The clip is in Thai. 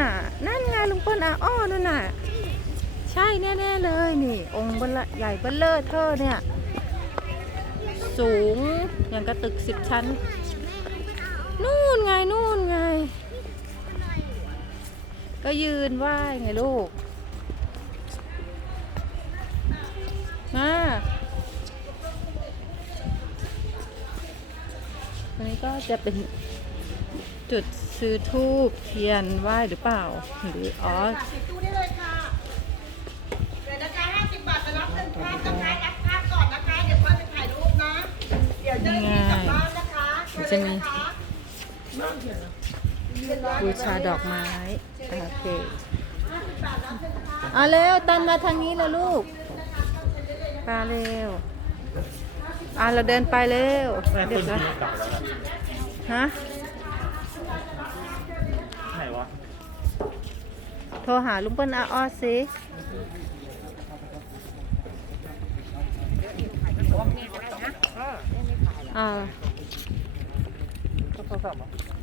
น่ะ นั่นไงลุงเปิ้ลอาอ้อนั่นน่ะ ใช่แน่ๆเลยนี่ องค์เบลใหญ่เบลเลอร์เธอเนี่ย สูงอย่างกระตึกสิบชั้น นู่นไงนู่นไง ก็ยืนไหว้ไงลูก มาอันนี้ก็จะเป็น จุดซื้อทูบเทียนไหว้หรือเปล่า หรืออ๋อติดตู้ได้เลยค่ะเดี๋ยวนะคะ50บบาทจะรับหนึ่งภาพนะคะรับภาพก่อนนะคะ เดี๋ยวพ่อจะถ่ายรูปนะ เดี๋ยวจะได้มีกลับบ้านนะคะเชิญเลยนะคะบูชาดอกไม้โอเคเอาเร็วตันมาทางนี้แล้วลูกปาเร็วอะเราเดินไปเร็วเดี๋ยวนี้นะกลับแล้วนะฮะ ไหนวะ โทรหาลุงเปิ้ลอาอ้อสิอ่าโทรศัพท์เหรอ